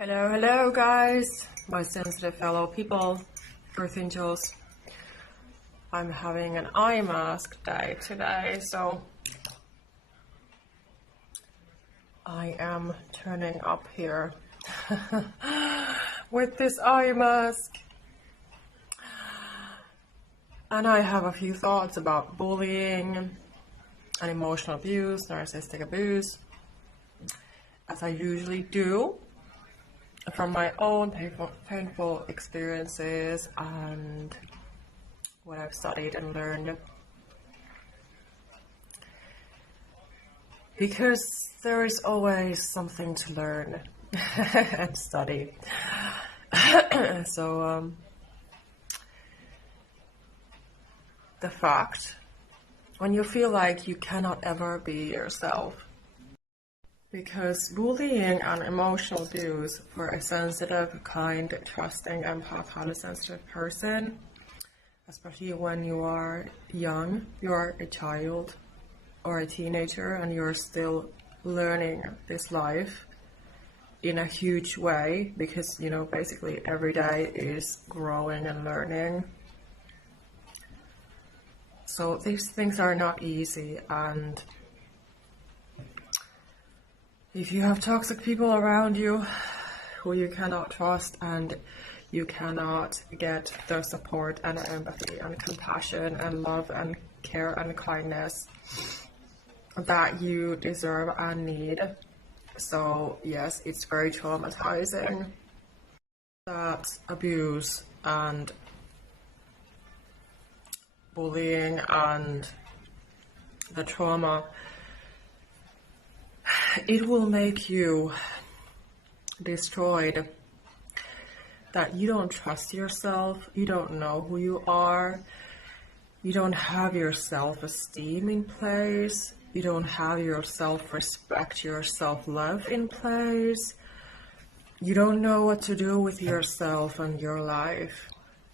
Hello guys, my sensitive fellow people, Earth Angels. I'm having an eye mask day today, so I am turning up here with this eye mask. And I have a few thoughts about bullying and emotional abuse, narcissistic abuse, as I usually do, from my own painful experiences and what I've studied and learned. Because there is always something to learn and study. So the fact when you feel like you cannot ever be yourself, because bullying and emotional abuse for a sensitive, kind, trusting, empath, highly sensitive person, especially when you are young, you are a child or a teenager and you're still learning this life in a huge way, because, you know, basically every day is growing and learning. So these things are not easy, and if you have toxic people around you who you cannot trust and you cannot get the support and empathy and compassion and love and care and kindness that you deserve and need. So yes, it's very traumatizing. That abuse and bullying and the trauma, it will make you destroyed, that you don't trust yourself, you don't know who you are, you don't have your self-esteem in place, you don't have your self-respect, your self-love in place, you don't know what to do with yourself and your life.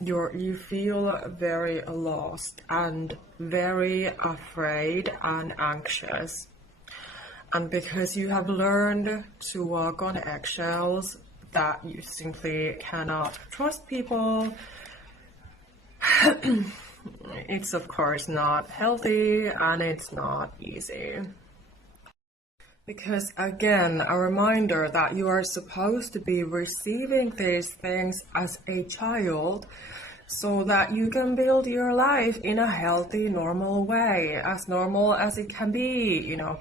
You feel very lost and very afraid and anxious. And because you have learned to walk on eggshells, that you simply cannot trust people, it's of course not healthy and it's not easy. Because again, a reminder that you are supposed to be receiving these things as a child so that you can build your life in a healthy, normal way, as normal as it can be, you know.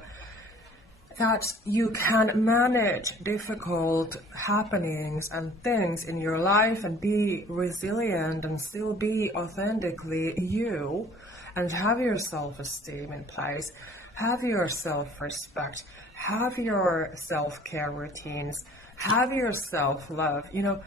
That you can manage difficult happenings and things in your life and be resilient and still be authentically you, and have your self-esteem in place, have your self-respect, have your self-care routines, have your self-love, you know,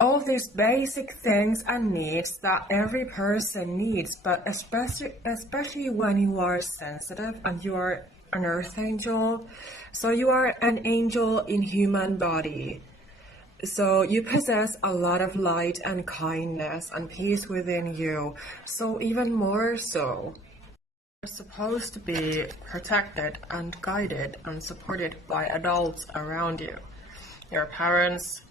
all of these basic things and needs that every person needs, but especially when you are sensitive and you are an earth angel. So you are an angel in human body. So you possess a lot of light and kindness and peace within you. So even more so, you're supposed to be protected and guided and supported by adults around you. Your parents,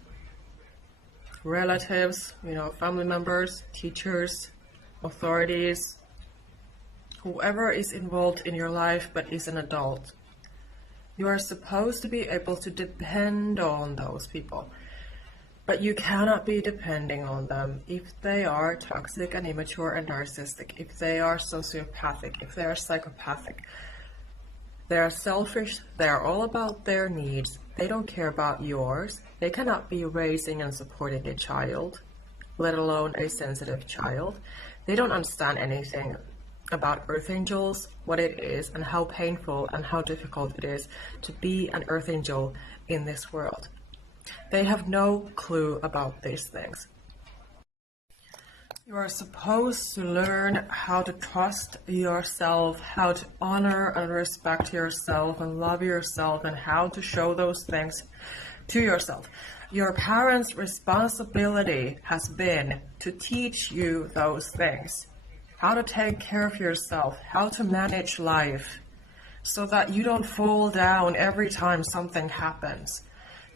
relatives, you know, family members, teachers, authorities, whoever is involved in your life but is an adult. You are supposed to be able to depend on those people, but you cannot be depending on them if they are toxic and immature and narcissistic, if they are sociopathic, if they are psychopathic. They are selfish, they are all about their needs, they don't care about yours. They cannot be raising and supporting a child, let alone a sensitive child. They don't understand anything about earth angels, what it is, and how painful and how difficult it is to be an earth angel in this world. They have no clue about these things. You are supposed to learn how to trust yourself, how to honor and respect yourself and love yourself, and how to show those things to yourself. Your parents' responsibility has been to teach you those things. How to take care of yourself, how to manage life, so that you don't fall down every time something happens.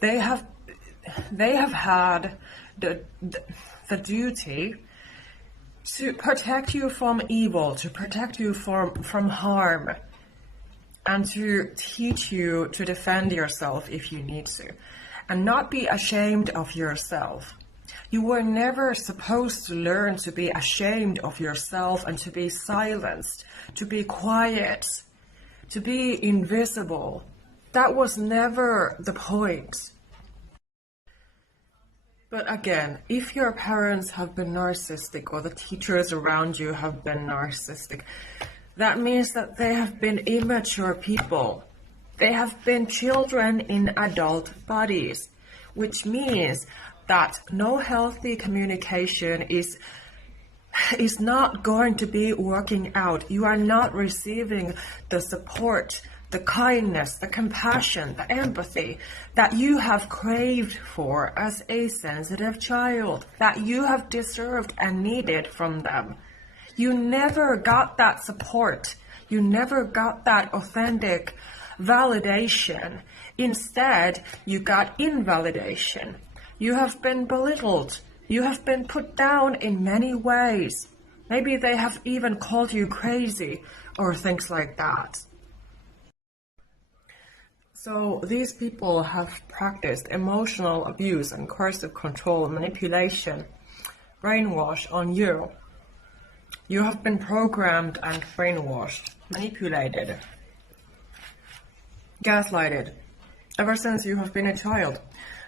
they have had the duty to protect you from evil, to protect you from harm, and to teach you to defend yourself if you need to, and not be ashamed of yourself. You were never supposed to learn to be ashamed of yourself and to be silenced, to be quiet, to be invisible. That was never the point. But again, if your parents have been narcissistic or the teachers around you have been narcissistic, that means that they have been immature people. They have been children in adult bodies, which means that no healthy communication is not going to be working out. You are not receiving the support, the kindness, the compassion, the empathy that you have craved for as a sensitive child, that you have deserved and needed from them. You never got that support. You never got that authentic validation. Instead, you got invalidation. You have been belittled. You have been put down in many ways. Maybe they have even called you crazy or things like that. So these people have practiced emotional abuse and coercive control, manipulation, brainwash on you. You have been programmed and brainwashed, manipulated, gaslighted ever since you have been a child.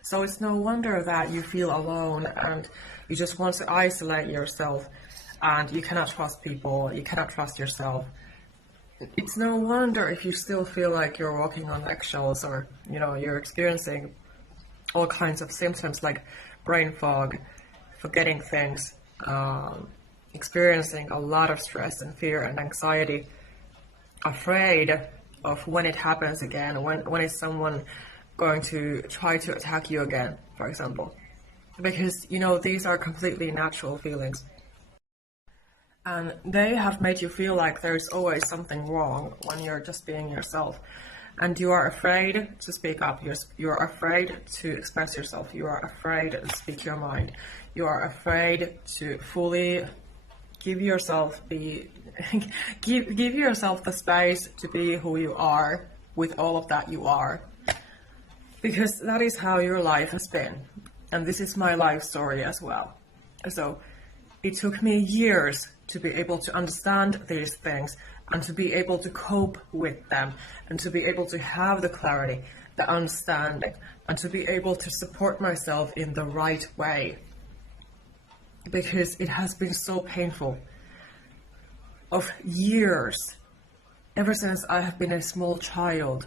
So it's no wonder that you feel alone and you just want to isolate yourself and you cannot trust people, you cannot trust yourself. It's no wonder if you still feel like you're walking on eggshells or, you're experiencing all kinds of symptoms like brain fog, forgetting things, experiencing a lot of stress and fear and anxiety, afraid of when it happens again, when is someone going to try to attack you again, for example. Because, these are completely natural feelings. And they have made you feel like there's always something wrong when you're just being yourself. And you are afraid to speak up. You're afraid to express yourself. You are afraid to speak your mind. You are afraid to fully give yourself give yourself the space to be who you are with all of that you are. Because that is how your life has been. And this is my life story as well. So it took me years to be able to understand these things and to be able to cope with them and to be able to have the clarity, the understanding, and to be able to support myself in the right way. Because it has been so painful. Of years, ever since I have been a small child.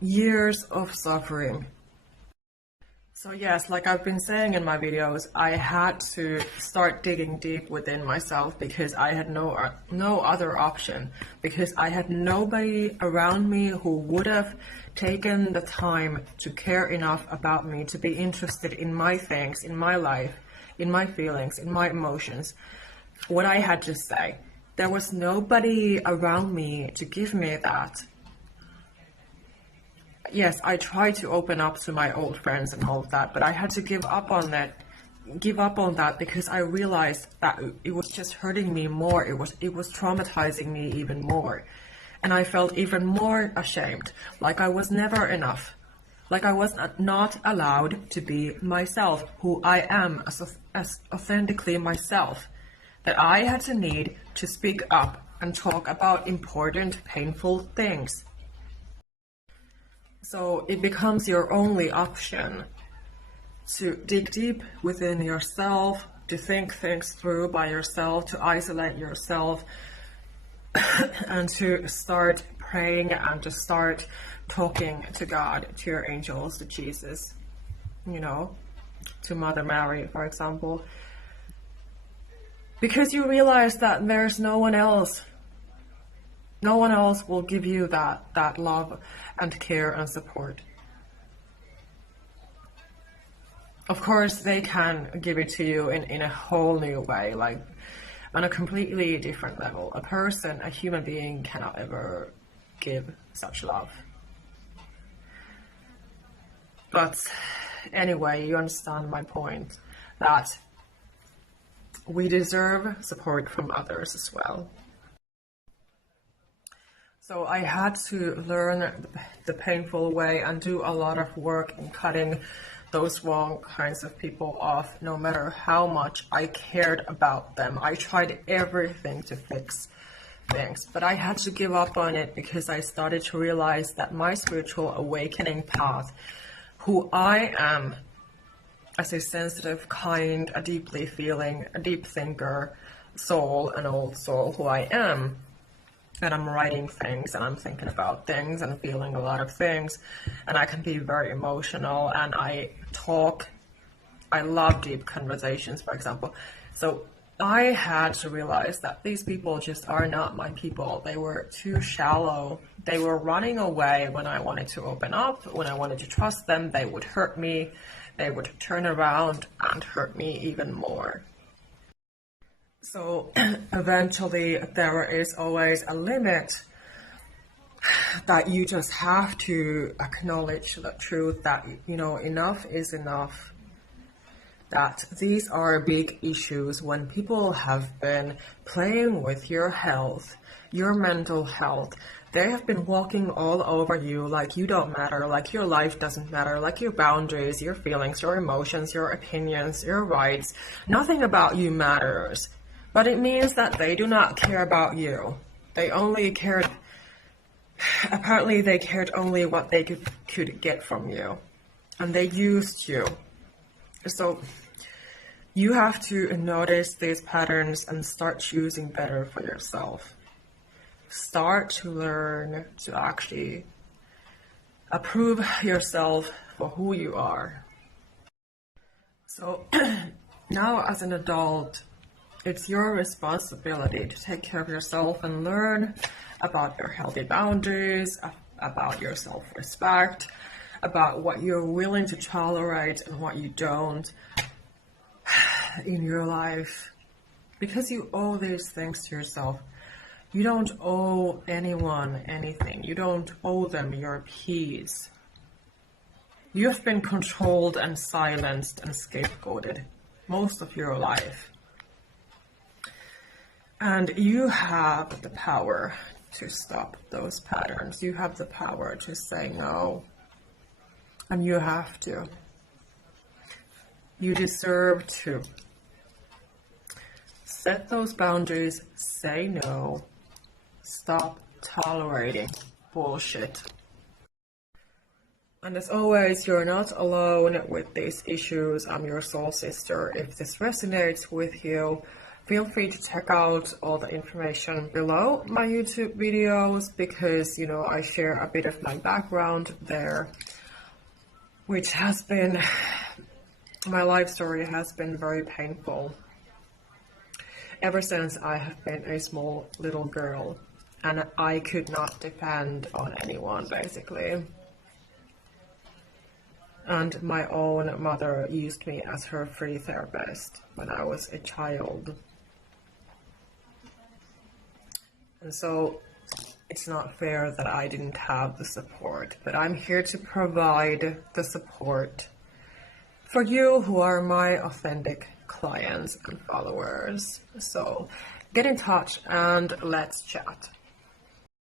Years of suffering. So yes, like I've been saying in my videos, I had to start digging deep within myself because I had no other option, because I had nobody around me who would have taken the time to care enough about me, to be interested in my things, in my life, in my feelings, in my emotions, what I had to say. There was nobody around me to give me that. Yes, I tried to open up to my old friends and all of that, but I had to give up on that because I realized that it was just hurting me more. It was traumatizing me even more. And I felt even more ashamed, like I was never enough. Like I was not allowed to be myself, who I am as authentically myself. That I had to need to speak up and talk about important, painful things. So it becomes your only option to dig deep within yourself, to think things through by yourself, to isolate yourself, and to start praying and to start talking to God, to your angels, to Jesus, to Mother Mary, for example. Because you realize that there's no one else. No one else will give you that love and care and support. Of course, they can give it to you in a whole new way, like on a completely different level. A person, a human being cannot ever give such love. But anyway, you understand my point, that we deserve support from others as well. So I had to learn the painful way and do a lot of work in cutting those wrong kinds of people off, no matter how much I cared about them. I tried everything to fix things, but I had to give up on it because I started to realize that my spiritual awakening path, who I am as a sensitive, kind, a deeply feeling, a deep thinker soul, an old soul, who I am, and I'm writing things and I'm thinking about things and feeling a lot of things, and I can be very emotional, and I love deep conversations, for example. So I had to realize that these people just are not my people. They were too shallow. They were running away when I wanted to open up, when I wanted to trust them. They would hurt me. They would turn around and hurt me even more. So eventually there is always a limit that you just have to acknowledge the truth that, enough is enough. That these are big issues when people have been playing with your health, your mental health. They have been walking all over you like you don't matter, like your life doesn't matter, like your boundaries, your feelings, your emotions, your opinions, your rights. Nothing about you matters. But it means that they do not care about you. They only cared, apparently they cared only what they could get from you. And they used you. So you have to notice these patterns and start choosing better for yourself. Start to learn to actually approve yourself for who you are. So now as an adult, it's your responsibility to take care of yourself and learn about your healthy boundaries, about your self-respect, about what you're willing to tolerate and what you don't in your life. Because you owe these things to yourself. You don't owe anyone anything. You don't owe them your peace. You've been controlled and silenced and scapegoated most of your life. And you have the power to stop those patterns. You have the power to say no. And you have to. You deserve to set those boundaries, say no, stop tolerating bullshit. And as always, you're not alone with these issues. I'm your soul sister. If this resonates with you, feel free to check out all the information below my YouTube videos, because, I share a bit of my background there, which has been, my life story has been very painful ever since I have been a small little girl, and I could not depend on anyone, basically. And my own mother used me as her free therapist when I was a child. And so it's not fair that I didn't have the support, but I'm here to provide the support for you who are my authentic clients and followers. So get in touch and let's chat.